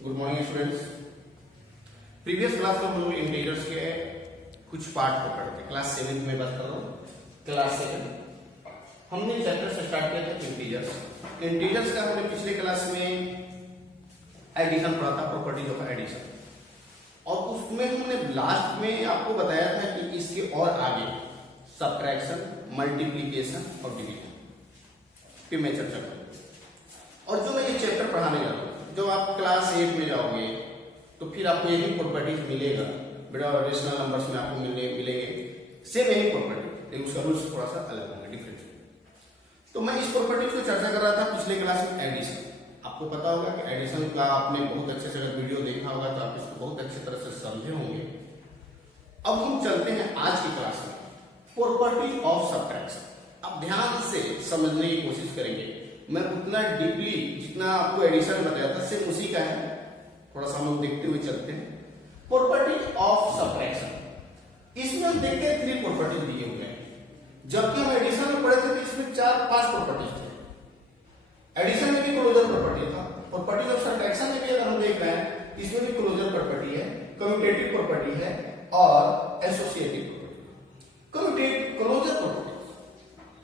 Good morning students. Previous class में हम लोग इंटीजर्स के कुछ पार्ट पकड़ते हैं। क्लास 7 में बात कर रहा हूँ। क्लास 7 हमने चैप्टर से स्टार्ट किया था इंटीजर्स। इंटीजर्स का हमने पिछले क्लास में एडिशन पढ़ा था, प्रॉपर्टीज ऑफ एडिशन, और उसमें हमने लास्ट में आपको बताया था कि इसके और आगे सबट्रैक्शन, मल्टीप्लीकेशन और डिवीजन की मैं चर्चा करूँ। और जो मैं ये चैप्टर पढ़ाने जा रहा हूँ, जब आप क्लास 8 में जाओगे तो फिर आपको यही प्रॉपर्टीज मिलेगा बेटा। रेशनल नंबर्स में आपको मिलेंगे सेम यही प्रॉपर्टी, लेकिन उसका रूल्स थोड़ा सा अलग होंगे, डिफरेंट। तो मैं इस प्रॉपर्टीज को चर्चा कर रहा था पिछले क्लास में एडिशन। आपको पता होगा कि एडिशन का आपने बहुत अच्छे से अगर वीडियो देखा होगा तो आप इसको बहुत अच्छी तरह से समझे होंगे। अब हम चलते हैं आज की क्लास में प्रॉपर्टी ऑफ सबट्रैक्शन। अब ध्यान से समझने की कोशिश करेंगे। मैं उतना डीपली जितना आपको एडिशन बताया था सिर्फ उसी का है, थोड़ा सा हम देखते हुए चलते हैं। प्रॉपर्टी ऑफ सबट्रैक्शन, इसमें हम देखते हैं 3 प्रॉपर्टीज दिए हुए हैं। जबकि हम एडिशन में पढ़े थे तो इसमें 4-5 प्रॉपर्टीज थे। एडिशन में भी क्लोजर प्रॉपर्टी था, प्रॉपर्टी ऑफ सबट्रैक्शन में भी अगर हम देख रहे हैं इसमें भी क्लोजर प्रॉपर्टी है, कम्यूटेटिव प्रॉपर्टी है और associative property.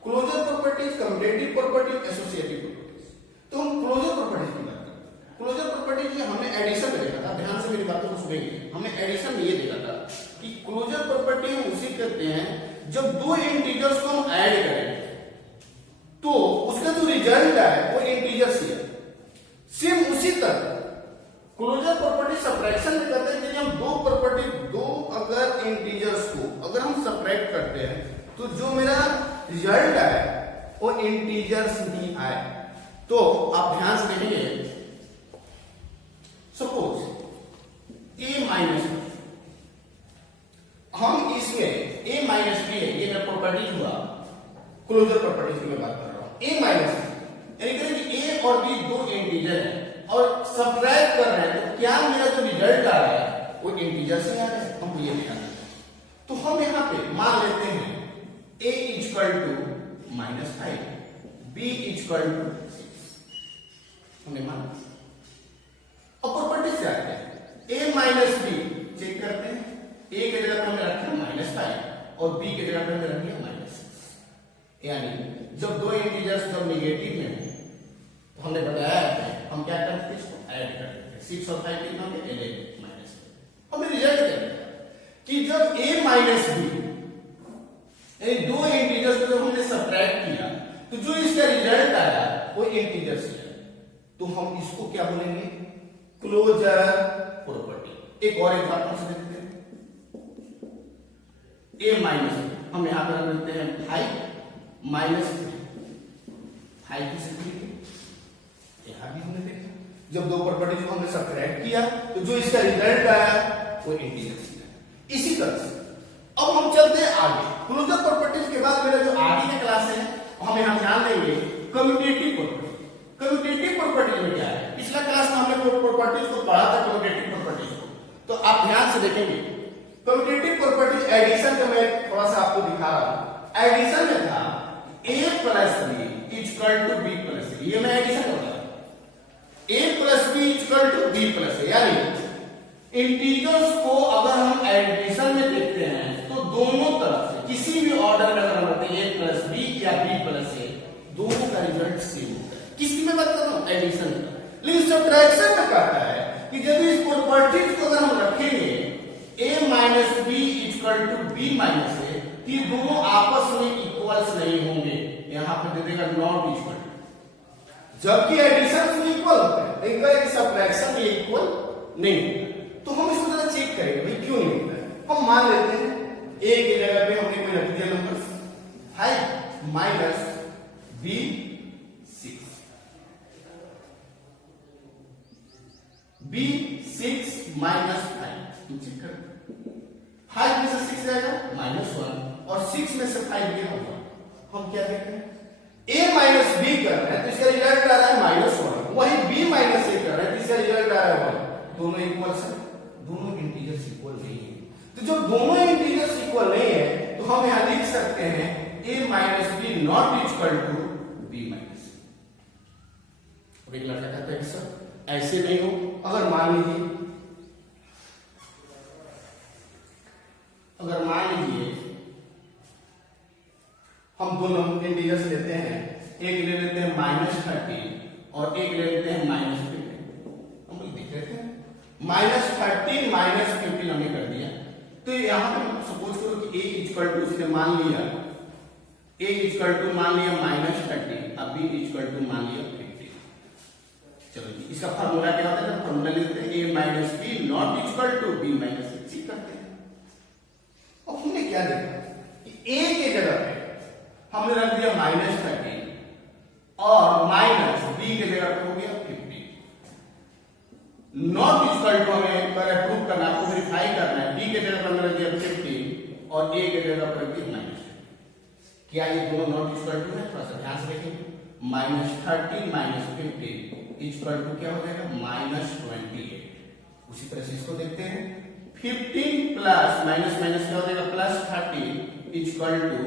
Closure properties, commutative property, associative properties. तो हम क्लोजर प्रॉपर्टीज की बात करते हैं। क्लोजर प्रॉपर्टीज हमने एडिशन में देखा था, ध्यान से मेरी बातों को सुनेंगे। हमने एडिशन में ये देखा था कि क्लोजर प्रॉपर्टी हम उसी करते हैं जब दो इंटीजर्स को हम ऐड करें तो उसका जो रिजल्ट है वो इंटीजर्स ही है। सेम उसी तरह क्लोजर प्रॉपर्टी सबट्रैक्शन में कहते हैं कि हम दो अगर इंटीजर्स को अगर हम सबट्रैक्ट करते हैं तो जो मेरा रिजल्ट है वो इंटीजर्स ही आए। तो आप ध्यान से देखेंगे, सपोज a माइनस बी, हम इसमें a माइनस बी है, ये मेरा प्रॉपर्टी हुआ, क्लोजर प्रॉपर्टीज की मैं बात कर रहा हूं। a माइनस बी यानी कि a और b दो इंटीजर है और सबट्रैक्ट कर रहे हैं तो क्या मेरा जो रिजल्ट आ रहा है वो इंटीजर से आ रहा है, हमको ये ध्यान रखना है। तो हम यहां पे मान लेते हैं a equal to -5, b equal to 6, हमने माना। अब प्रॉपर्टी से आते हैं a माइनस बी, चेक करते हैं। a के जगह पे हमने रखा -5 और b के जगह पे हमने रख लिया -6। यानी जब दो इंटीजर्स जब नेगेटिव में है तो हमने बताया हम क्या करते हैं, इसको ऐड करते हैं। 6 और 5 कितना होगा 11 माइनस। हमें रिजल्ट क्या कि जब a माइनस बी दो इंटीजर्स को जब हमने सबट्रैक्ट किया तो जो इसका रिजल्ट आया वो इंटीजर से है। तो हम इसको क्या बोलेंगे, क्लोजर प्रॉपर्टी। एक और एग्जांपल से देखते हैं। a माइनस हम यहां पर रख देते हैं 5 माइनस 5 की सिंपलिटी। यहां भी हमने देखा जब दो प्रॉपर्टी को हमने सबट्रैक्ट किया तो जो इसका रिजल्ट आया वो इंटीजर से है। इसी तरह से अब हम चलते हैं आगे। क्लोजर प्रॉपर्टीज के बाद मेरा जो आगे के क्लास है हम यहां ध्यान देंगे कम्यूटेटिव प्रॉपर्टी। कम्यूटेटिव प्रॉपर्टीज में क्या है, पिछला क्लास में हमने प्रॉपर्टीज को पढ़ा था, कम्यूटेटिव प्रॉपर्टीज को। तो आप ध्यान से देखेंगे कम्यूटेटिव प्रॉपर्टीज एडिशन का मैं थोड़ा सा आपको दिखा रहा हूं। एडिशन में था a plus b equal to b plus a, ये मैं एडिशन कर रहा हूं। a plus b equal to b plus a, यानी इंटीजर्स को अगर हम एडिशन में देखते हैं तो दोनों तरफ से किसी भी ऑर्डर में अगर हम रखते हैं a प्लस बी या b प्लस ए, दोनों का रिजल्ट सेम होता है। किसकी मैं बात कर रहा हूं, एडिशन का। लेकिन सबट्रैक्शन में कहता है कि जब इस प्रॉपर्टीज को अगर हम रखेंगे a minus b equal to b minus a, कि दोनों आपस में इक्वल्स नहीं होंगे। यहां पर दे देगा नॉट इक्वल, जबकि एडिशन में इक्वल होता है लेकिन सबट्रैक्शन में इक्वल नहीं होता। तो हम इसको जरा चेक करेंगे भाई क्यों नहीं होता है। हम मान लेते हैं a की जगह पे हमने कोई रख दिया number 5 minus b 6, b 6 minus 5, तो चेक कर 5 में से 6 जाएगा -1 और 6 में से 5 गया होगा। हम क्या देखते हैं a माइनस b कर रहे हैं तो इसका रिजल्ट आ रहा है -1, वही b माइनस a कर रहे हैं तो इसका रिजल्ट आ रहा है 1। दोनों इक्वल है, दोनों इंटीजर्स इक्वल नहीं है। तो जब दोनों इंटीजर्स इक्वल नहीं है तो हम यहां लिख सकते हैं a minus B not equal to b minus. एक लड़का कहता है कि सर ऐसे नहीं हो। अगर मान लीजिए हम दोनों इंटीजर्स लेते हैं, एक ले लेते हैं -13 और एक ले लेते हैं -15। हम लोग देख रहे थे -13 -15 हमने कर दिया। तो यहां पे सपोज करो कि a इक्वल टू उसने मान लिया a इक्वल टू मान लिया -13, अब b इक्वल टू मान लिया 15। चलो जी, इसका फार्मूला क्या होता है? फार्मूला लेते हैं a minus b not equal to b minus c करते हैं। अब हमने क्या देखा कि a के जगह पे हमने रख दिया -13 और माइनस b के जगह पे हो गया 15। नॉट इक्वल टू हमें प्रूव करना, आपको वेरीफाई करना है। b के जगह पर हमने रख दिया 15 और a के जगह पर रख दिया -15। क्या ये दोनों नॉट इक्वल टू है? थोड़ा सा ध्यान से देखेंगे। -13 -15 इक्वल टू क्या हो जाएगा? -28। उसी तरह से इसको देखते हैं। 15 प्लस माइनस माइनस क्या हो जाएगा? +13 इक्वल टू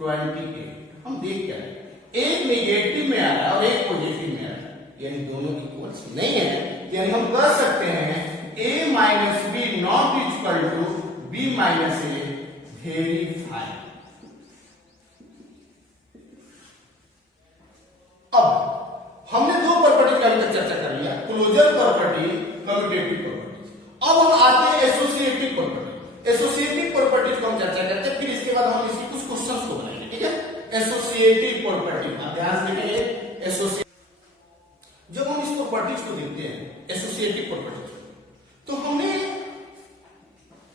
28। हम देख क्या रहे हैं, एक नेगेटिव में आ रहा है और एक पॉजिटिव में आ रहा है, यानी दोनों इक्वल्स नहीं है। यानी हम कह सकते हैं a minus b not equal to b minus a। Verify. अब हमने दो प्रॉपर्टी के अंदर चर्चा कर लिया, क्लोजर प्रॉपर्टी, कम्यूटेटिव प्रॉपर्टी। अब हम आते हैं एसोसिएटिव प्रॉपर्टी। एसोसिएटिव प्रॉपर्टी को हम चर्चा करते हैं, फिर इसके बाद हम इसकी कुछ क्वेश्चंस को बनाएंगे। ठीक है, एसोसिएटिव प्रॉपर्टी। आप ध्यान से देखिए, एसोसिएटिव जब हम इस प्रॉपर्टीज को देखते हैं, एसोसिएटिव प्रॉपर्टीज, तो हमने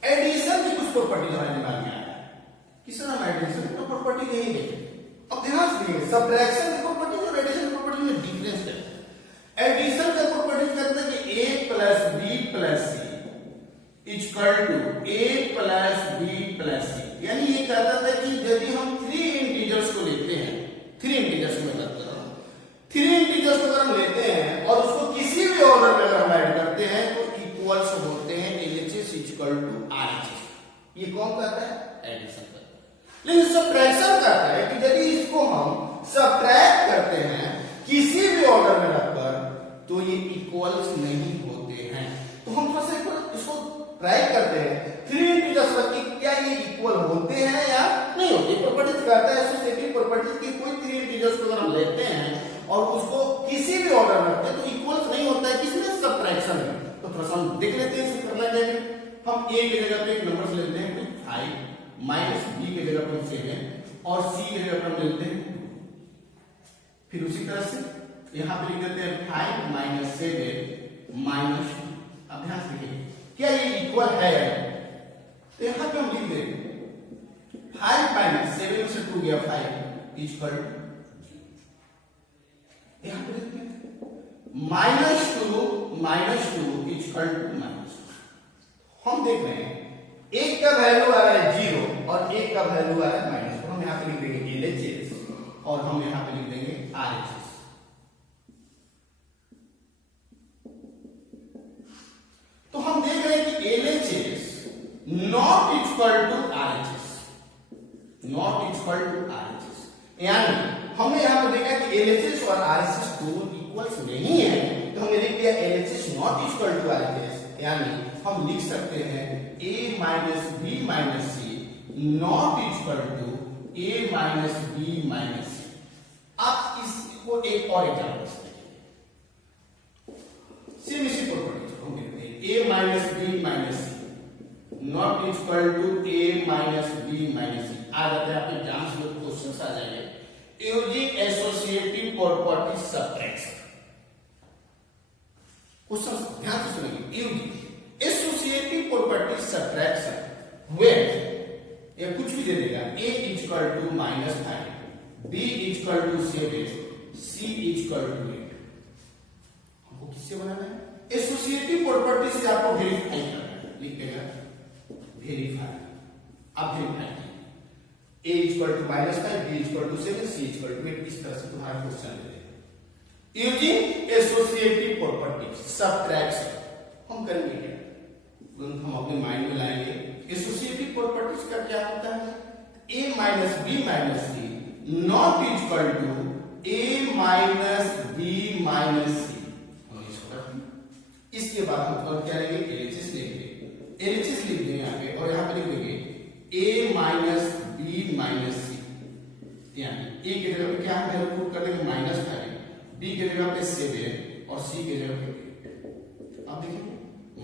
एडिशन की कुछ प्रॉपर्टीज हमारे दिमाग में आया है। किस तरह हम एडिशन की प्रॉपर्टी नहीं देखेंगे। अब ध्यान से देखिए, सब्ट्रैक्शन की प्रॉपर्टीज और एडिशन की प्रॉपर्टीज में डिफरेंस क्या है? एडिशन का प्रॉपर्टीज कहते हैं कि a plus b plus c equal to a plus b plus c। यानी ये कहता था कि यदि हम 3 इंटीजर्स को लेते हैं, 3 इंटीजर्स में बात कर रहा हूं, 3 इंटीजर्स को अगर हम लेते हैं और उसको किसी भी ऑर्डर में अगर हम ऐड करते हैं तो इक्वल्स होते हैं LHS इक्वल टू RHS। ये कौन कहता है? एडिशन कहता है। लेकिन सब्ट्रैक्शन कहता है कि यदि इसको हम सब्ट्रैक्ट करते हैं किसी भी ऑर्डर में रखकर तो ये इक्वल्स नहीं होते हैं। तो हम थोड़ा सा इसको ट्राई करते हैं, 3 इंटीजर्स रख के क्या ये इक्वल होते हैं या नहीं होते। प्रॉपर्टीज कहता है एसोसिएटिव प्रॉपर्टीज की कोई 3 इंटीजर्स को अगर हम लेते हैं और उसको किसी भी ऑर्डर में रखते हैं तो इक्वल्स नहीं होता है। किसमें? सब्ट्रैक्शन में। तो थोड़ा सा हम देख लेते हैं इसको करना क्या है। हम a की जगह पे एक नंबर लेते हैं 5, माइनस b की जगह पर 7 और c की जगह पर लेते हैं 2। फिर उसी तरह से यहां पे लिख देते हैं 5 माइनस 7 माइनस 2। अब ध्यान से देखिए क्या ये इक्वल है? तो यहां पे हम लिख देंगे 5 माइनस 7 से 2 गया 5 इक्वल टू, यहां पे लिखते हैं -2 इक्वल टू -2। हम देख रहे हैं एक का वैल्यू आ रहा है 0 और एक का वैल्यू आ रहा है -1। तो हम यहां पे लिख देंगे LHS और हम यहां पे लिख देंगे RHS। तो हम देख रहे हैं कि LHS not equal to RHS, not equal to RHS। यानी हमने यहां पे देखा कि LHS और RHS दोनों इक्वल्स नहीं है, तो हमने लिख दिया LHS not equal to RHS। यानी हम लिख सकते हैं a minus b minus c not equal to a minus b minus c। आप इसको एक और एग्जांपल से देखिए, सेम इसी प्रॉपर्टी को हम देखते हैं a minus b minus c not equal to a minus b minus c। आ जाते हैं आपके एग्जाम्स में क्वेश्चंस आ जाएंगे। Using associative property subtraction. Question ध्यान से सुनिए। Using associative property subtraction when, ये कुछ भी दे देगा, a equal to -5, b equal to 7, c equal to 8। हमको किससे बनाना है? एसोसिएटिव प्रॉपर्टी से आपको वेरीफाई करना है। लिख देगा वेरीफाई। अब verify a equal to -5, b equal to 7, c equal to 8। इस तरह से तुम्हारा क्वेश्चन दे देगा। यूजिंग एसोसिएटिव प्रॉपर्टी सब्ट्रैक्शन हम करेंगे क्या? हम अपने माइंड में लाएंगे एसोसिएटिव प्रॉपर्टीज का क्या होता है? a minus b minus c not equal to a minus b minus c। हम इसको इसके बाद हम और क्या लेंगे, एलएचएस लेंगे। एलएचएस लिख देंगे यहाँ पे और यहाँ पे लिख देंगे ए माइनस बी माइनस सी। यानी ए की जगह पे क्या है, पुट कर देंगे -5, बी की जगह पे 7 और सी की जगह पे अब देखिए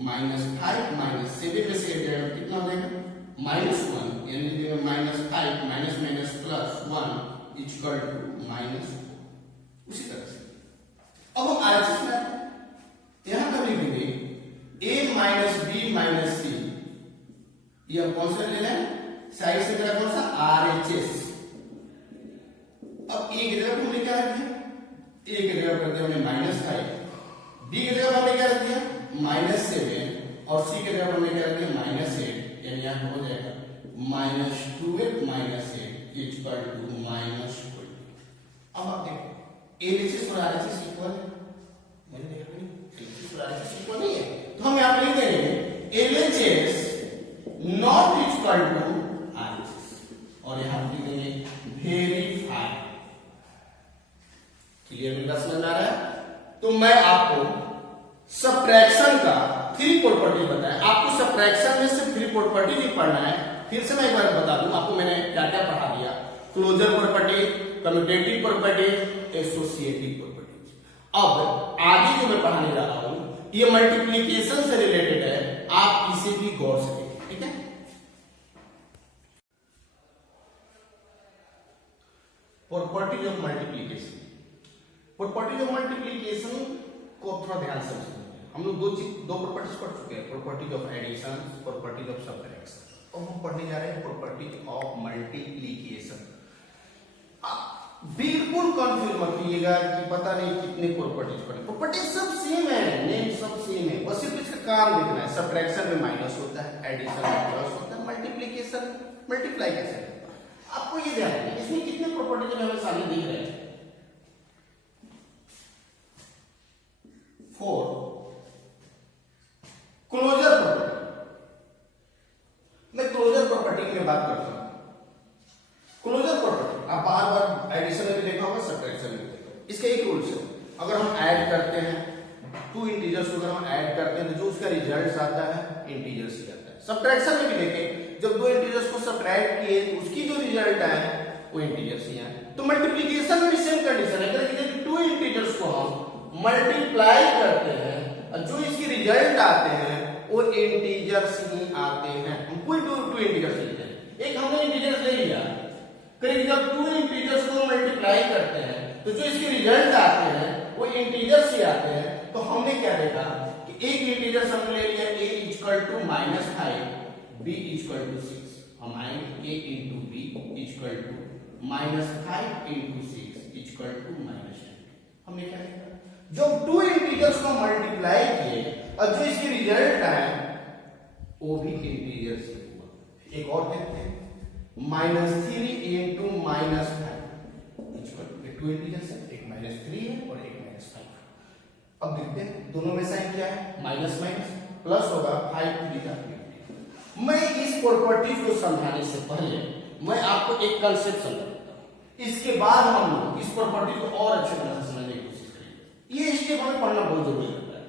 -5 -7 में से जाएगा कितना हो जाएगा -1, यानी देखिए -5 minus minus plus 1 equal to minus. उसी तरह से अब हम आरएचएस में यहां पर लिख देंगे a माइनस बी माइनस सी। ये अब कौन सा लेना है, साइड से मेरा कौन सा आरएचएस। अब ए की जगह हमने क्या रख दिया, ए की जगह कर दिया हमने -5, बी की जगह हमने क्या रख दिया -7 और सी की जगह हमने क्या रख दिया -8, यानी यहां हो जाएगा -2 -8 इक्वल टू -20। अब आप देखो एलएचएस और आरएचएस इक्वल है, मैंने देखा नहीं एलएचएस और आरएचएस इक्वल नहीं है, तो हम यहां पे लिख देंगे LHS not equal to RHS और यहां लिख देंगे वेरीफाई। क्लियर मेरा समझ में आ रहा है। तो मैं आपको सबट्रैक्शन का 3 प्रॉपर्टी बताया, आपको सबट्रैक्शन में सिर्फ 3 प्रॉपर्टी नहीं पढ़ना है। फिर से मैं एक बार बता दूं आपको, मैंने क्या क्या पढ़ा दिया, closure property, commutative property, associative property. अब आगे जो मैं पढ़ाने जा रहा हूं ये मल्टीप्लिकेशन से रिलेटेड है, आप इसे भी गौर से देखें, ठीक है। Property of multiplication, property of multiplication को थोड़ा ध्यान से समझिए। हम लोग दो प्रॉपर्टीज पढ़ चुके हैं, property of addition, property of subtraction. अब हम पढ़ने जा रहे हैं प्रॉपर्टी ऑफ मल्टीप्लिकेशन। बिल्कुल कंफ्यूज मत कीजिएगा कि पता नहीं कितने प्रॉपर्टीज पढ़े, प्रॉपर्टी सब सेम है, नेम सब सेम है, बस सिर्फ इसका काम देखना है। सबट्रैक्शन में माइनस होता है, एडिशन में प्लस होता है, मल्टीप्लिकेशन मल्टीप्लाई कैसे होता है, आपको ये ध्यान रखना है। इसमें कितने प्रॉपर्टीज हमें सामने दिख रहे हैं, 4 क्लोजर प्रॉपर्टी। मैं क्लोजर प्रॉपर्टी की बात करता हूं। क्लोजर प्रॉपर्टी आप बार बार एडिशन में भी देखा होगा, सबट्रैक्शन में भी देखा होगा। इसका एक रूल्स है, अगर हम ऐड करते हैं 2 इंटीजर्स को, अगर हम ऐड करते हैं तो जो उसका रिजल्ट आता है इंटीजर्स ही आता है। सबट्रैक्शन में भी देखें, जब 2 इंटीजर्स को सबट्रैक्ट किए तो उसकी जो रिजल्ट आए वो इंटीजर्स ही आए। तो मल्टीप्लिकेशन में भी सेम कंडीशन है, अगर 2 इंटीजर्स को हम मल्टीप्लाई करते हैं और जो इसके रिजल्ट आते हैं वो इंटीजर्स ही आते हैं। हम कोई 2 इंटीजर्स लेते हैं, एक हमने इंटीजर्स ले लिया, करीब जब 2 इंटीजर्स को मल्टीप्लाई करते हैं तो जो इसके रिजल्ट आते हैं वो इंटीजर्स ही आते हैं। तो हमने क्या देखा कि एक इंटीजर हमने ले लिया a equal to -5, b equal to 6, हम आएंगे a into B equal to -5 into 6 equal to -10। हमने क्या देखा, जब 2 इंटीजर्स को मल्टीप्लाई किए और जो इसके रिजल्ट आए वो भी इंटीजर्स ही हुआ। एक और देखते हैं, -3 इंटू -5 इक्वल टू 2 इंटीजर्स है, एक -3 है और एक -5। अब देखते हैं दोनों में साइन क्या है, माइनस माइनस प्लस होगा, 5 3 जा 20। मैं इस प्रॉपर्टी को समझाने से पहले मैं आपको एक कांसेप्ट समझाता हूं, इसके बाद हम लोग इस प्रॉपर्टी को और अच्छे तरह से समझने की कोशिश करेंगे। ये स्टेप हमें पढ़ना बहुत जरूरी होता है,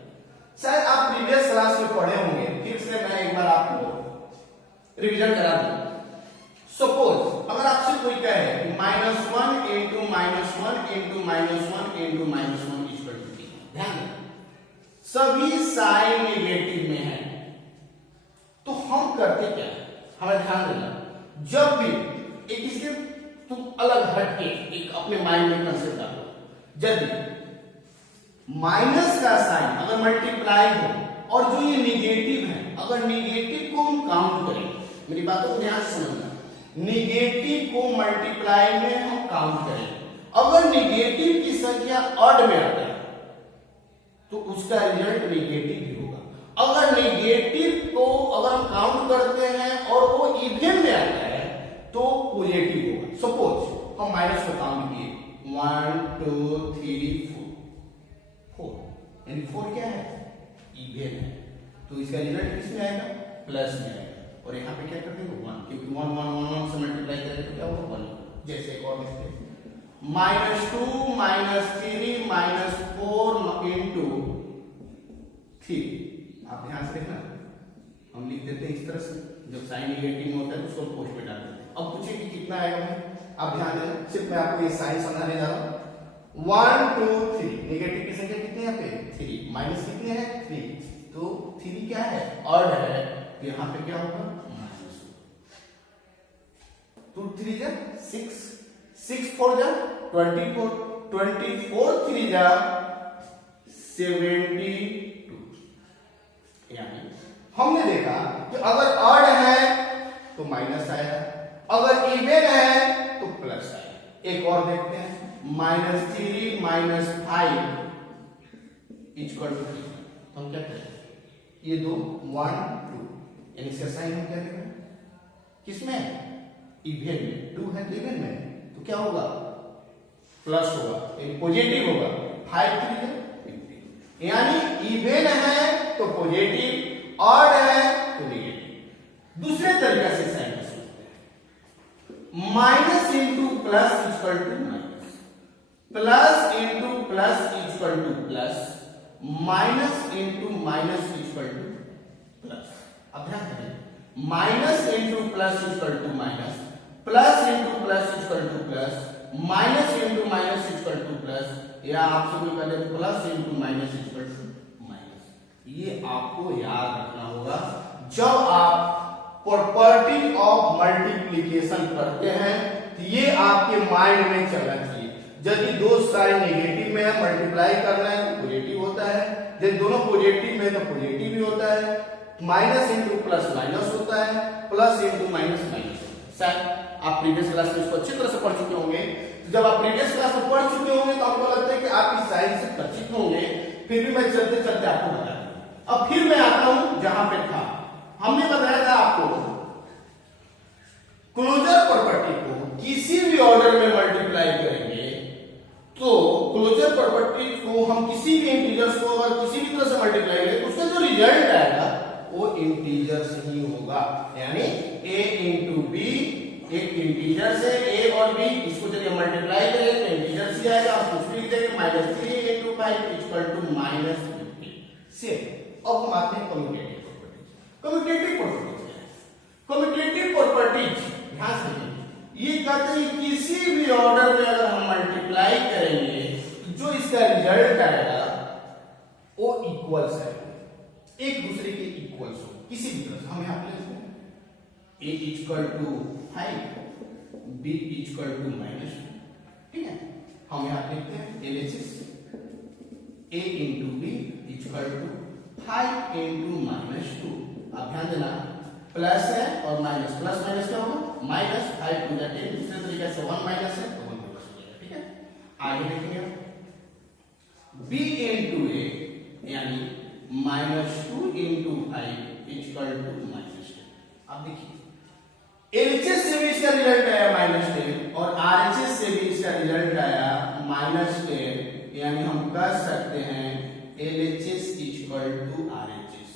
शायद आप प्रीवियस क्लास में पढ़े होंगे, फिर से मैं एक बार आपको रिवीजन करा दूं। सपोज अगर आपसे कोई कहे कि -1 into -1 into -1 into -1 equal to 3, ध्यान दें सभी साइन नेगेटिव में है, तो हम करते क्या है, हमें ध्यान देना, जब भी एक इसके तुम अलग हटके एक अपने माइंड में कंसेप्ट डालो, जब माइनस का साइन अगर मल्टीप्लाई हो और जो ये निगेटिव है, अगर निगेटिव को हम काउंट करें, मेरी बातों को ध्यान से समझना, निगेटिव को मल्टीप्लाई में हम काउंट करें, अगर निगेटिव की संख्या ऑड में आता है तो उसका रिजल्ट निगेटिव ही होगा। अगर निगेटिव को अगर हम काउंट करते हैं और वो इवन में आता है तो पॉजिटिव होगा। सपोज हम माइनस को काउंट किए 1 2 3 4, यानी 4 क्या है, इवन है, तो इसका रिजल्ट किसमें आएगा, प्लस में आएगा। और यहाँ पे क्या करते हैं 1, क्योंकि 1 1 1 1 से मल्टीप्लाई करेंगे तो क्या होगा 1। जैसे एक और देखते हैं -2 -3 -4 इंटू 3। आप ध्यान से देखना, हम लिख देते हैं इस तरह से, जब साइन नेगेटिव में होता है तो उसको पोस्ट में डाल देते हैं। अब पूछे कि कितना आएगा भाई, आप ध्यान देना, सिर्फ मैं आपको ये साइन समझाने जा रहा हूं। 1 2 3, नेगेटिव की संख्या कितनी है यहाँ पे 3, माइनस कितने हैं 3, तो 3 क्या है ऑड है, तो यहाँ पे क्या होगा माइनस। 2 3 जा 6, 6 4 जा 24, 24 3 जा 72। यानी हमने देखा कि अगर ऑड है तो माइनस आएगा, अगर इवन है तो प्लस आएगा। एक और देखते हैं, -3 - 5 इक्वल टू 3। तो हम क्या करें, ये दो 1 2, यानी इसका साइन हम क्या देंगे किसमें, इवन में। 2 है तो इवन में, तो क्या होगा प्लस होगा, यानी पॉजिटिव होगा। 5 3 50, यानी इवन है तो पॉजिटिव, ऑड है तो नेगेटिव। दूसरे तरीके से साइन कर सकते हैं, minus into plus equal to minus, plus into plus equal to plus, minus into minus equal to plus. अब ध्यान करें, minus into plus equal to minus, plus into plus equal to plus, minus into minus equal to plus, या आपसे कोई कहते हैं plus into minus equal to minus. ये आपको याद रखना होगा जब आप प्रॉपर्टी ऑफ मल्टीप्लिकेशन पढ़ते हैं, तो ये आपके माइंड में चलना चाहिए। यदि दो साइन नेगेटिव में है, मल्टीप्लाई करना है तो पॉजिटिव होता है, यदि दोनों पॉजिटिव में तो पॉजिटिव भी होता है, माइनस इंटू प्लस माइनस होता है, प्लस इंटू माइनस माइनस होता है। शायद आप प्रीवियस क्लास में इसको अच्छी तरह से पढ़ चुके होंगे। जब आप प्रीवियस क्लास में पढ़ चुके होंगे तो आपको लगता है कि आप इस साइन से परिचित होंगे, फिर भी मैं चलते चलते आपको बता दूं। अब फिर मैं आता हूं जहां पे था, हमने बताया था आपको क्लोजर प्रॉपर्टी को किसी भी ऑर्डर में मल्टीप्लाई करेंगे तो क्लोजर प्रॉपर्टी को हम किसी भी इंटीजर्स को अगर किसी भी तरह से मल्टीप्लाई करें तो उसका जो रिजल्ट आएगा वो इंटीजर से ही होगा। यानी a इंटू बी, एक इंटीजर से a और b, इसको जब मल्टीप्लाई करेंगे तो इंटीजर से आएगा। आप कुछ भी लिख देंगे -3 इंटू 5 इक्वल टू -50 से। अब हम आते हैं कम्यूटेटिव प्रॉपर्टीज। कम्यूटेटिव प्रॉपर्टीज क्या है? कम्यूटेटिव प्रॉपर्टीज ध्यान से ये कहते हैं किसी भी ऑर्डर में अगर हम मल्टीप्लाई करेंगे तो जो इसका रिजल्ट आएगा वो इक्वल्स है, एक दूसरे के इक्वल्स हो किसी भी तरह से। हम यहां पे लिखते हैं a equal to 5, b equal to -2, ठीक है। हम यहां लिखते हैं LHS a into b equal to 5 into -2। अब ध्यान देना प्लस है और माइनस, प्लस माइनस क्या होगा -5 टू द 10, दूसरे तरीके से 1 माइनस है तो 1 प्लस हो जाएगा, ठीक है। आगे देखेंगे b इंटू a यानी -2 इंटू 5 इक्वल टू -10। अब देखिए LHS से भी इसका रिजल्ट आया -10 और RHS से भी इसका रिजल्ट आया -10, यानी हम कह सकते हैं LHS इक्वल टू RHS।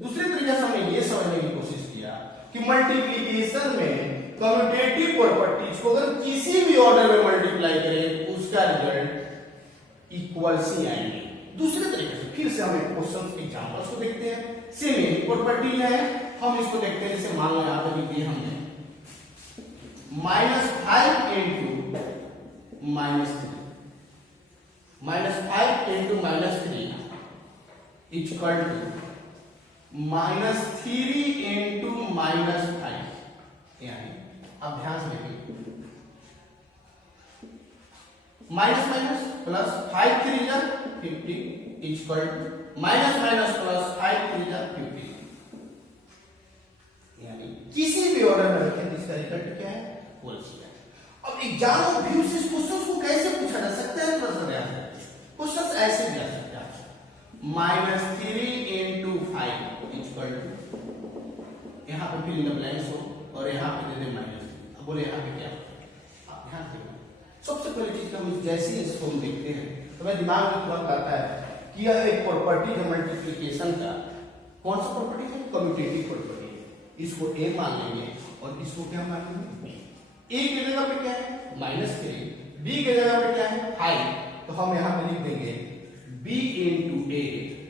दूसरे तरीके से हमने ये समझने की कोशिश किया कि मल्टीप्लिकेशन में कम्यूटेटिव प्रॉपर्टीज को अगर किसी भी ऑर्डर में मल्टीप्लाई करें उसका रिजल्ट इक्वल से आएंगे। दूसरे तरीके से फिर से हम एक क्वेश्चन एग्जांपल्स को देखते हैं। सेम प्रॉपर्टी है, हम इसको देखते हैं। जैसे मान लो यहां पर दिया हमने -5 into -3, -5 into -3 equal to -3 into -5। यानी अब ध्यान से देखिए माइनस माइनस प्लस 5 3 जा 50 equal to minus minus plus 5 3 जा 50। यानी किसी भी ऑर्डर में रखें तो इसका रिजल्ट क्या है होल स्क्वायर। अब एग्जाम में भी इस क्वेश्चन को कैसे पूछा जा सकता है, थोड़ा सा ध्यान दें। क्वेश्चन ऐसे भी आ सकता है -3 इंटू 5 इक्वल टू, यहां पे फिल इन द ब्लैंक्स हो और यहां पे दे दे माइनस। अब बोले यहां पे क्या होगा, आप ध्यान दें। सबसे पहली चीज हम जैसे ही इसको हम देखते हैं तो मेरे दिमाग में तुरंत आता है कि यह एक प्रॉपर्टी है मल्टीप्लिकेशन का। कौन सा प्रॉपर्टी है, कम्यूटेटिव प्रॉपर्टी है। इसको a मान लेंगे और इसको क्या मान लेंगे, a की जगह पे क्या है -3, b की जगह पे क्या है 5, तो हम यहां पे लिख देंगे b इंटू a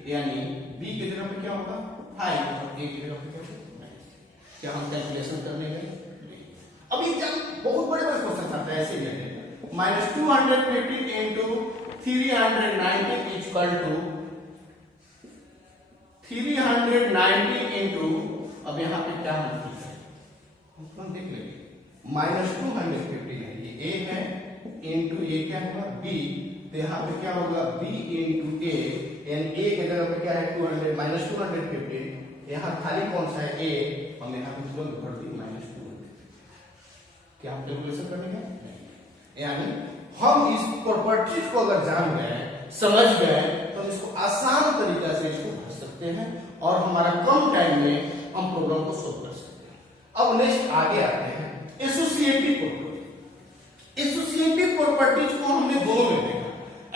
यानी b की जगह पे क्या होगा 5 और a की जगह पे क्या होगा 9। क्या हम कैलकुलेशन करने गए? अब ये जब बहुत बड़े बड़े क्वेश्चन आता है ऐसे ही है -250 into 390 इक्वल टू 390 into, अब यहाँ पे क्या हम देख लेंगे -250 है ये a है इंटू ये क्या होगा b, तो यहाँ पे क्या होगा b इंटू a, यानी a की जगह पे क्या है 200 -250, यहाँ खाली कौन सा है a, हम यहाँ पे तुरंत भर दी -200। क्या हम कैलकुलेशन करेंगे? यानी हम इस प्रॉपर्टीज को अगर जान गए समझ गए तो हम इसको आसान तरीका से इसको भर सकते हैं और हमारा कम टाइम में हम प्रोग्राम को सोल्व कर सकते हैं। अब नेक्स्ट आगे आते हैं एसोसिएटिव प्रॉपर्टी। एसोसिएटिव प्रॉपर्टीज को हमने दोनों में देखा,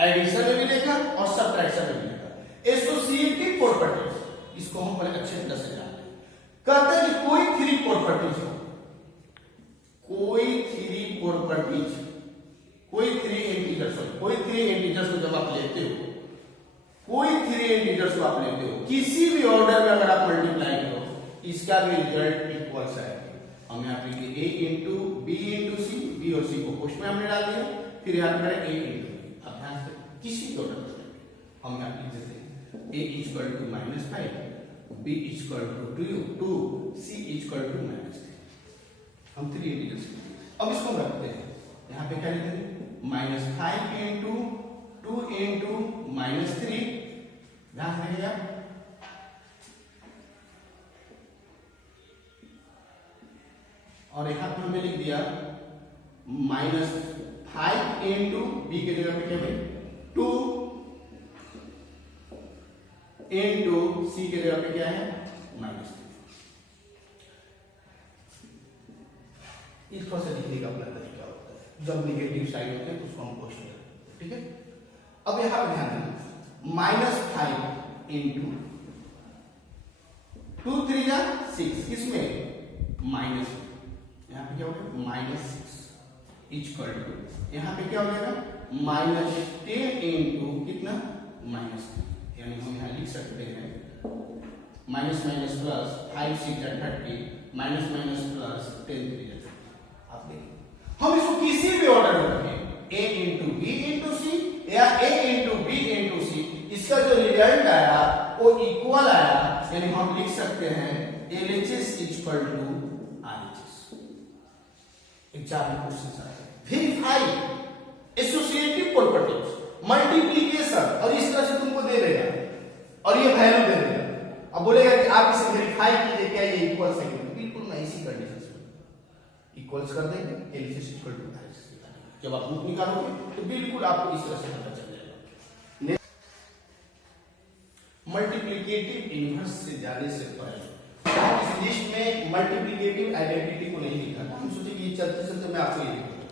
एडिशन में भी देखा और सब्ट्रैक्शन में भी देखा। एसोसिएटिव प्रॉपर्टीज इसको हम बड़े अच्छे तरह से जानते हैं। कहते हैं कि कोई थ्री प्रॉपर्टीज हो, कोई थ्री प्रॉपर्टीज, कोई थ्री इंटीजर्स हो, कोई थ्री इंटीजर्स को जब आप लेते हो, कोई थ्री इंटीजर्स को आप लेते हो, किसी भी ऑर्डर में अगर आप मल्टीप्लाई करो इसका भी रिजल्ट इक्वल आएगा। हम यहाँ पे a into B into C, B और सी को पोस्ट में हमने डाल दिया, फिर यहाँ पे करें a इंटू बी। अब ध्यान से किसी भी ऑर्डर में हम यहाँ पे लिख देते हैं a equal to -5, b equal to 2, c equal to -3। हम थ्री इंटीजर्स, अब इसको रखते हैं यहाँ पे क्या लिख देंगे -5 इंटू 2 इंटू -3, ध्यान रखिएगा। और यहाँ पे हमने लिख दिया -5 इंटू बी के जगह पे क्या है 2 इंटू सी के जगह पे क्या है -3। इस तरह से लिखने का अपना तरीका होता है, जब निगेटिव साइड होते हैं उसको हम क्वेश्चन करते हैं, ठीक है। अब यहां पर ध्यान देना -5 इंटू 2 3 जा 6, किसमें माइनस, यहाँ पे क्या हो गया -6 इक्वल टू, यहाँ पे क्या हो जाएगा -10 इंटू कितना -3, यानी हम यहाँ लिख सकते हैं minus minus plus 5 6 30 minus minus plus 10 3। आप देखिए हम इसको किसी भी ऑर्डर में रखें a into B into c या a इंटू बी इंटू सी, इसका जो रिजल्ट आया वो इक्वल आया, यानी हम लिख सकते हैं LHS equal to RHS। Exam में क्वेश्चन आए वेरीफाई एसोसिएटिव प्रॉपर्टीज, मल्टीप्लिकेशन, और इस तरह से तुमको दे देगा और ये वैल्यू दे देगा। अब बोलेगा कि आप इसे वेरीफाई कीजिए क्या ये इक्वल्स है, बिल्कुल नहीं, इसी कंडीशन से इक्वल्स कर देंगे LHS इक्वल टू RHS। जब आप रूट निकालोगे तो बिल्कुल आपको इस तरह से पता चल जाएगा। मल्टीप्लिकेटिव इनवर्स से जाने से पहले इस लिस्ट में मल्टीप्लिकेटिव आइडेंटिटी को नहीं लिखा था, हम सोचे कि चलते चलते मैं आपको ये लिखूंगा।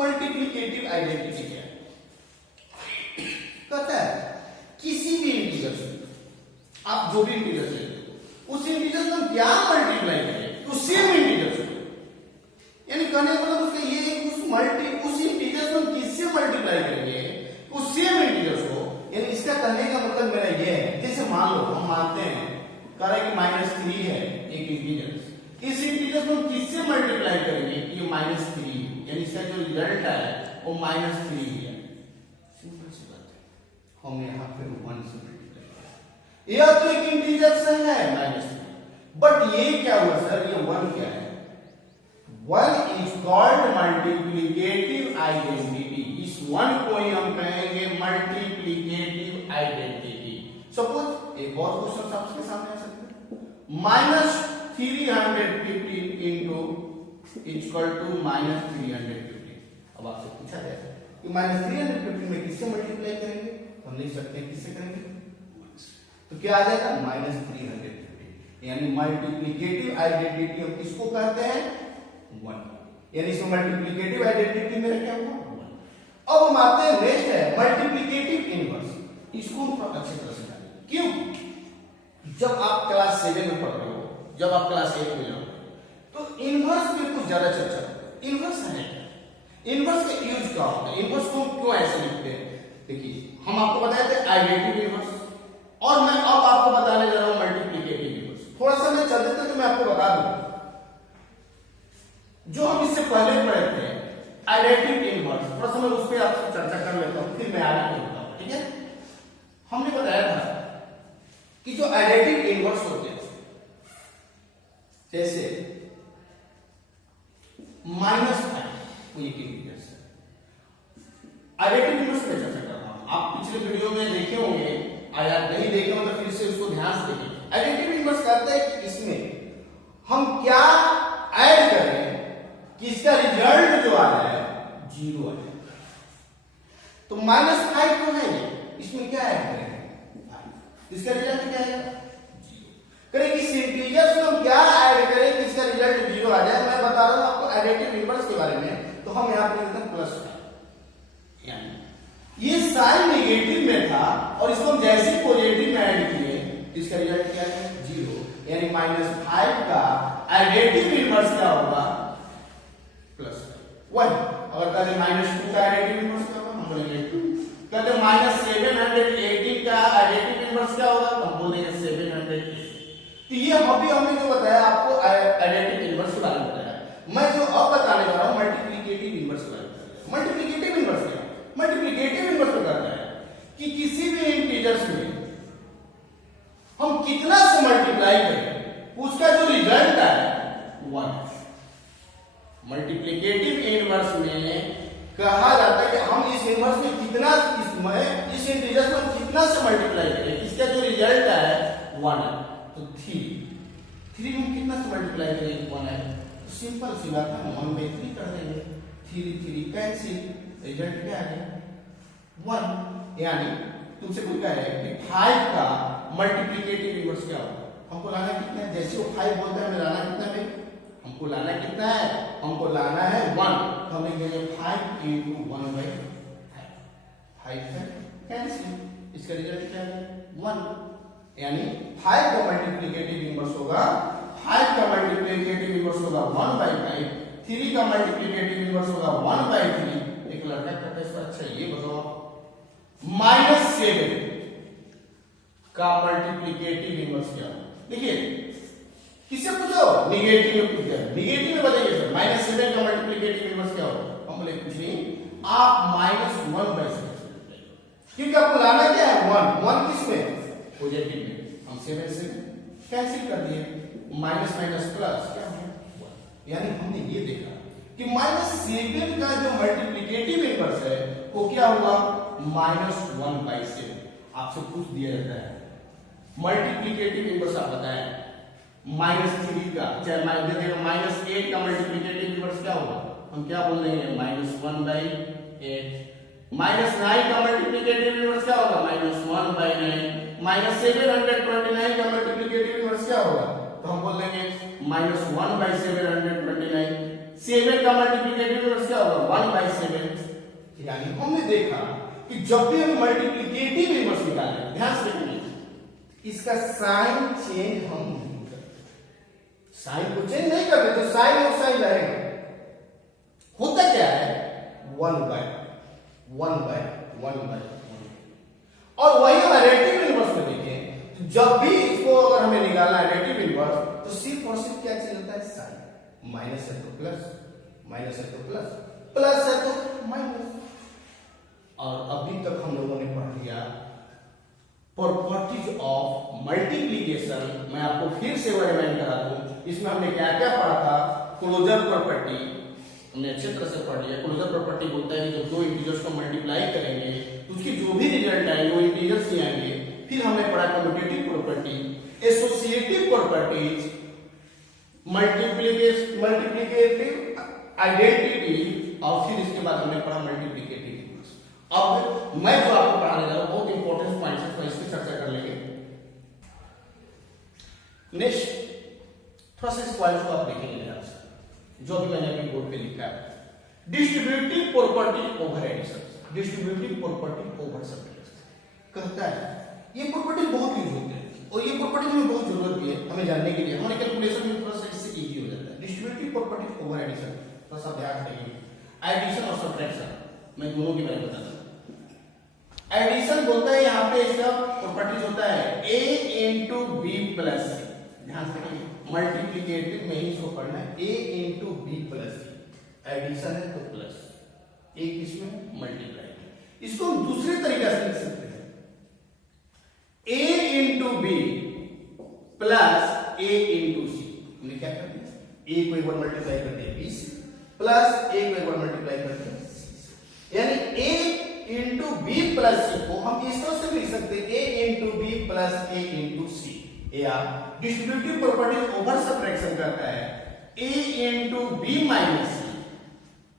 मल्टीप्लिकेटिव आइडेंटिटी क्या है? कहता है किसी भी इंटीजर से आप जो भी इंटीजर लेते हो उस इंटीजर को क्या मल्टीप्लाई करें तो सेम इंटीजर से, यानी कहने का मतलब उसका ये है कि उस इंटीजर को किससे मल्टीप्लाई करेंगे उस सेम इंटीजर को, यानी इसका कहने का मतलब मेरा ये है, जैसे मान लो हम मानते हैं कह रहे कि -3 है एक इंटीजर, इस इंटीजर को किससे मल्टीप्लाई करेंगे ये -3, यानी इसका जो रिजल्ट है वो -3 है। सिंपल सी बात है, हम यहाँ पे 1 से मल्टीप्लाई, यह तो एक इंटीजर से है -3, बट ये क्या हुआ सर, ये 1 क्या है, 1 इज कॉल्ड मल्टीप्लिकेटिव आइडेंटिटी। इस 1 को ही हम कहेंगे मल्टीप्लिकेटिव आइडेंटिटी। सपोज एक और क्वेश्चन आपके सामने आ सकता है, -350 इंटू इक्वल टू -350। अब आपसे पूछा जाए कि -350 में किससे मल्टीप्लाई करेंगे, तो हम लिख सकते हैं किससे करेंगे, तो क्या आ जाएगा -350, यानी मल्टीप्लिकेटिव आइडेंटिटी हम किसको कहते हैं 1, यानी इसमें मल्टीप्लिकेटिव आइडेंटिटी मेरा क्या हुआ 1। अब हम आते हैं नेक्स्ट है मल्टीप्लिकेटिव इनवर्स, इसको हम अच्छी तरह से जानेंगे। क्यों, जब आप क्लास 7 में पढ़ रहे हो, जब आप क्लास 8 में जाओगे तो इनवर्स में कुछ ज्यादा चर्चा है। इनवर्स है, इनवर्स का यूज क्या होता है, इनवर्स को क्यों ऐसे लिखते हैं, देखिए हम आपको बताए थे आइडेंटिटी इनवर्स और मैं अब आपको बताने जा रहा हूं मल्टीप्लिकेटिव इनवर्स। थोड़ा सा मैं चलते थे तो मैं आपको बता दूं जो हम इससे पहले पढ़े थे एडिटिव इनवर्स, थोड़ा सा मैं उस पर आपसे चर्चा कर लेता हूं, फिर मैं आगे बताऊंगा। ठीक है, हमने बताया था कि जो एडिटिव इनवर्स होते हैं जैसे -5 ये इंटीजर्स है, एडिटिव इनवर्स पे चर्चा कर रहा हूं। आप पिछले वीडियो में देखे होंगे, अगर नहीं देखे हो तो फिर से उसको ध्यान से देखें। एडिटिव इनवर्स कहते हैं कि इसमें हम क्या ऐड करें कि इसका रिजल्ट जो आ जाए 0 आ जाए। तो -5 तो है ये, इसमें क्या ऐड करेंगे 5, इसका रिजल्ट क्या आएगा 0। करें कि इंटीजर्स में हम क्या ऐड करें कि इसका रिजल्ट 0 आ जाए। मैं बता रहा हूं आपको एडिटिव इनवर्स के बारे में, तो हम यहां पर लिखते हैं +5, यानी ये साइन नेगेटिव में था और इसको हम जैसे पॉजिटिव में ऐड किए तो इसका रिजल्ट क्या है 0, यानी -5 का एडिटिव इनवर्स क्या होगा +1। अगर कहते -2 का एडिटिव इनवर्स क्या होगा, हम बोलेंगे 2। कहते -718 का एडिटिव इनवर्स क्या होगा, हम बोलेंगे 780। तो ये अभी हमने जो बताया आपको एडिटिव इनवर्स के बारे में बताया। मैं जो अब बताने जा रहा हूं मल्टीप्लिकेटिव इनवर्स के बारे में। मल्टीप्लिकेटिव इनवर्स क्या है? मल्टीप्लिकेटिव इनवर्स कहता है कि किसी भी इंटीजर्स में हम कितना से मल्टीप्लाई करें उसका जो रिजल्ट है 1। मल्टीप्लिकेटिव इनवर्स में कहा जाता है कि हम इस इनवर्स में कितना इस इंटीजर्स में कितना से मल्टीप्लाई करें, इसका जो रिजल्ट है 1 है। तो 3 में कितना से मल्टीप्लाई करें 1 है, तो सिंपल सी बात है 1/3 कर देंगे। 3 कैंसिल, रिजल्ट क्या है 1। यानी तुमसे कोई कह रहा है कि 5 का मल्टीप्लिकेटिव इनवर्स क्या होगा, हमको लाना कितना है, जैसे वो 5 बोलता है हमें लाना कितना है, हमको लाना कितना है, हमको लाना है 1। तो हम लिख देंगे 5 × 1/5, 5 है कैंसिल, इसका रिजल्ट क्या है 1। यानी 5 का मल्टीप्लिकेटिव इनवर्स होगा 5 का मल्टीप्लिकेटिव इनवर्स होगा 1/5, 3 का मल्टीप्लिकेटिव इनवर्स होगा 1/3। एक लड़का कहता है इसका अच्छा ये बताओ -7 का मल्टीप्लिकेटिव इनवर्स क्या होगा। देखिए किससे पूछो, नेगेटिव में पूछते हैं, नेगेटिव में बताइए सर -7 का मल्टीप्लिकेटिव इनवर्स क्या होगा। हम बोले कुछ नहीं, आप -1/7, क्योंकि आपको लाना क्या है 1 किस में पॉजिटिव में, हम 7 से कैंसिल कर दिए, माइनस माइनस प्लस क्या है 1। यानी हमने ये देखा कि -7 का जो मल्टीप्लिकेटिव इनवर्स है वो क्या हुआ -1/7। आपसे पूछ दिया जाता है मल्टीप्लिकेटिव इनवर्स आप बताएं, -3 का चाहे -8 का मल्टीप्लिकेटिव इनवर्स क्या होगा, हम क्या बोल देंगे -1/8। -9 का मल्टीप्लिकेटिव इनवर्स क्या होगा -1/9। -729 का मल्टीप्लिकेटिव इनवर्स क्या होगा, तो हम बोल देंगे -1/729। 7 का मल्टीप्लिकेटिव इनवर्स क्या होगा 1/7। यानी हमने देखा कि जब भी हम मल्टीप्लिकेटिव इनवर्स निकालें, ध्यान से देखिए इसका साइन चेंज हम नहीं करते, साइन को चेंज नहीं करते तो साइन और साइन रहेगा। होता क्या है 1/1/1/1। और वही हम एडिटिव इनवर्स में देखें तो जब भी इसको अगर हमें निकालना है एडिटिव इनवर्स तो सिर्फ और सिर्फ क्या चलता है साइन, माइनस है तो प्लस, माइनस है तो प्लस, प्लस है तो माइनस। और अभी तक हम लोगों ने पढ़ लिया प्रॉपर्टीज ऑफ मल्टीप्लिकेशन। मैं आपको फिर से वो रिमाइंड करा दूं, इसमें हमने क्या क्या पढ़ा था। क्लोजर प्रॉपर्टी हमने अच्छे तरह से पढ़ लिया। क्लोजर प्रॉपर्टी बोलता है कि जब दो इंटीजर्स को मल्टीप्लाई करेंगे तो उसकी जो भी रिजल्ट आएंगे वो इंटीजर्स ही आएंगे। फिर हमने पढ़ा commutative property, associative properties, multiplicative identity, और फिर इसके बाद हमने पढ़ा मल्टीप्लिकेटिव इनवर्स। अब मैं जो आपको पढ़ाने जा रहा हूं बहुत इंपॉर्टेंट पॉइंट्स है, इस पर चर्चा कर लेंगे। नेक्स्ट थोड़ा सा इस पॉइंट को आप देखेंगे ध्यान से, जो भी मैंने अपने बोर्ड पे लिखा है। Distributive property over addition, distributive property over subtraction कहता है ये प्रॉपर्टी बहुत यूज होते हैं और ये प्रॉपर्टी हमें बहुत जरूरत भी है हमें जानने के लिए। हमारे कैलकुलेशन में थोड़ा सा इससे इजी हो जाता है। डिस्ट्रीब्यूटिव प्रॉपर्टी ओवर एडिशन थोड़ा सा ध्यान रखिए। एडिशन और सब्ट्रैक्शन मैं दोनों के बारे में बताता हूं। एडिशन बोलता है यहाँ पे इसका प्रॉपर्टीज होता है a इंटू बी प्लस सी। ध्यान से देखिए मल्टीप्लीकेटिव में ही इसको पढ़ना है a into B plus C. Addition है तो प्लस एक इसमें मल्टीप्लाई। इसको हम दूसरे तरीके से लिख सकते हैं a into B plus a into c. हमने क्या कर दिया a को एक बार मल्टीप्लाई कर दिया b से प्लस a को एक बार मल्टीप्लाई कर दिया c से। यानी a into B plus c को हम इस तरह से लिख सकते हैं a into B plus a into c. या डिस्ट्रीब्यूटिव प्रॉपर्टीज ओवर सब्ट्रैक्शन करता है a into B minus c.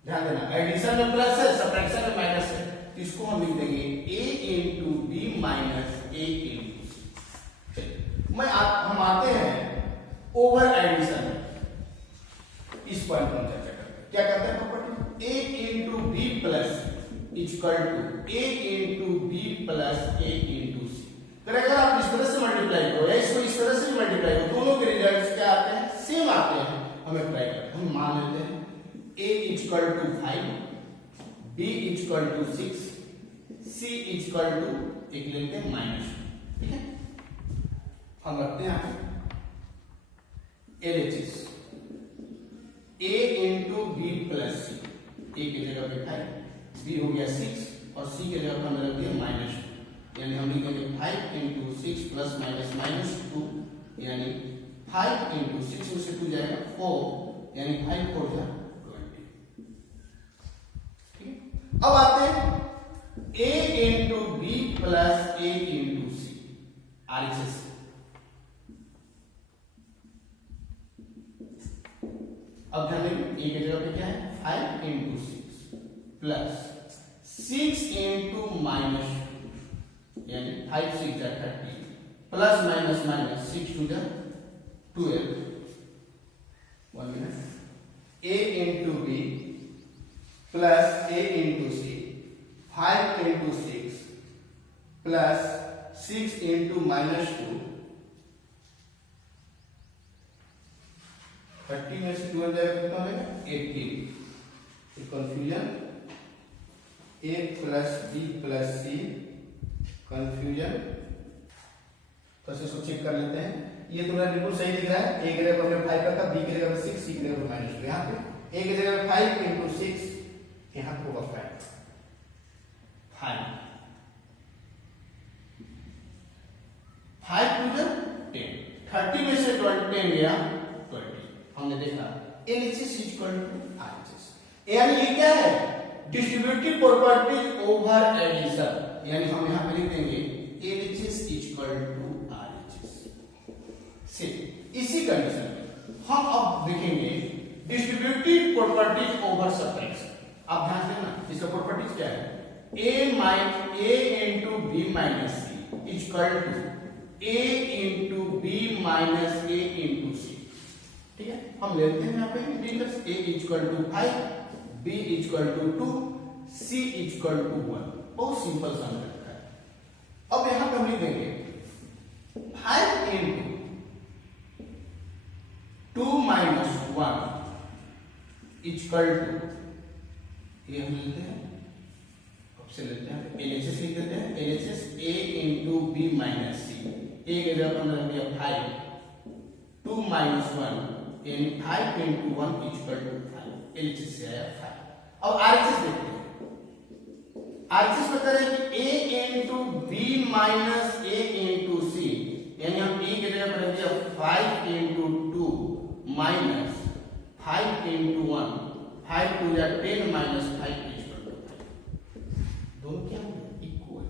ध्यान देना एडिशन में प्लस है सब्ट्रैक्शन में माइनस है, इसको हम लिख देंगे a into B minus a into c. हम आते हैं ओवर एडिशन। इस पॉइंट पर चर्चा करते हैं क्या करते हैं property a into B plus equal to a into B plus a into c. अगर आप इस तरह से मल्टीप्लाई करो या इसको इस तरह से मल्टीप्लाई करो दोनों के रिजल्ट्स क्या आते हैं सेम आते हैं। हम अप्लाई करते हैं, हम मान लेते हैं a equal to 5 b equal to 6 c equal to एक लेते हैं माइनस। ठीक है हम रखते हैं LHS a into B plus C. a की जगह पे 5 b हो गया 6 और c की जगह पर हमने रख दिया माइनस 2। यानी हम लिखेंगे 5 इंटू 6 प्लस माइनस माइनस 2 यानी 5 इंटू 6 में से 2 जाएगा 4 यानी 5 4 जा 20। ठीक है अब आते हैं a into B plus a into C. RHS अब ध्यान देंगे a की जगह पे क्या है 5 इंटू 6 प्लस 6 इंटू माइनस यानी 5 6 जा 30 प्लस माइनस माइनस 6 2 जा 12। 1 minute a into B plus a into C 5 into 6 plus 6 into minus 2 30 में से 12 जाएगा कितना हो जाएगा 18। Confusion a plus b plus c confusion. तो इसको चेक कर लेते हैं। ये तो मेरा बिल्कुल सही दिख रहा है a की जगह पर हमने 5 रखा b की जगह पर 6 c की जगह पर माइनस 2। यहाँ पे a की जगह पर 5 इंटू 6 यहाँ पे होगा 5 5 टू जा 10 30 में से 10 गया 20। हमने देखा LHS इक्वल टू RHS। यानी ये क्या है डिस्ट्रीब्यूटिव प्रॉपर्टीज ओवर एडिशन। यानी हम यहां पे लिख देंगे LHS इक्वल टू RHS। से इसी कंडीशन में हम अब देखेंगे डिस्ट्रीब्यूटिव प्रॉपर्टीज ओवर सब्ट्रैक्शन। आप ध्यान देना इसका प्रॉपर्टीज क्या है a into B minus c equal to a into B minus a into c. ठीक है हम लेते हैं यहाँ पे integers a equal to 5 b equal to 2 c equal to 1। बहुत सिंपल सा रखा है। अब यहाँ पे हम लिख देंगे 5 इंटू 2 माइनस 1 इक्वल टू ये हम लेते हैं अब से लेते हैं LHS लिख देते हैं LHS a into B minus C. a के जगह हमने रख दिया 5 2 माइनस 1 यानी 5 इंटू 1 इक्वल टू 5। LHS से आया 5। अब RHS देखते हैं। RHS बता रहे हैं कि a into B minus a into c. यानी हम a की जगह पर रख दिया 5 इंटू 2 माइनस 5 इंटू 1 5 2 या 10 माइनस 5 इक्वल टू 5। दोनों क्या होंगे equal.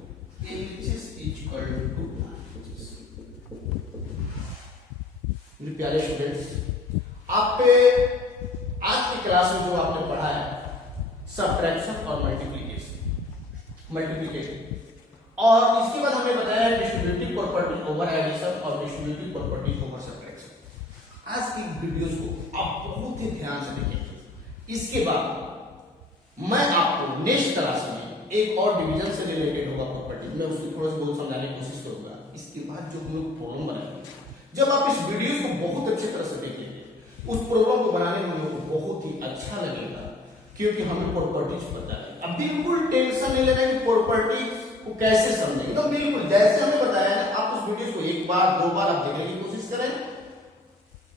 LHS equal to RHS। मेरे प्यारे स्टूडेंट्स आप पे आज की क्लास में जो आपने पढ़ा है सब्ट्रैक्शन और मल्टीप्लिकेशन और इसके बाद हमने बताया डिस्ट्रीब्यूटिव प्रॉपर्टी ओवर एडिशन और डिस्ट्रीब्यूटिव प्रॉपर्टी ओवर सब्ट्रैक्शन। आज की वीडियोस को आप बहुत ही ध्यान से देखेंगे। इसके बाद मैं आपको नेक्स्ट क्लास में एक और डिवीजन से रिलेटेड होगा प्रॉपर्टी, मैं उसको थोड़ा सा बहुत समझाने की कोशिश करूंगा। इसके बाद जो हम लोग प्रॉब्लम बनाएंगे, जब आप इस वीडियो को बहुत अच्छी तरह से देखेंगे उस प्रॉब्लम को बनाने में हम लोग को बहुत ही अच्छा लगेगा, क्योंकि हमें प्रॉपर्टीज पता है। अब बिल्कुल टेंशन नहीं लेना कि प्रॉपर्टीज को कैसे समझेंगे। तो बिल्कुल जैसे हमने बताया है, आप उस वीडियो को एक बार दो बार आप देखने की कोशिश करें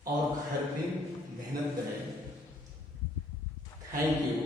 और घर पे मेहनत करें। Thank you.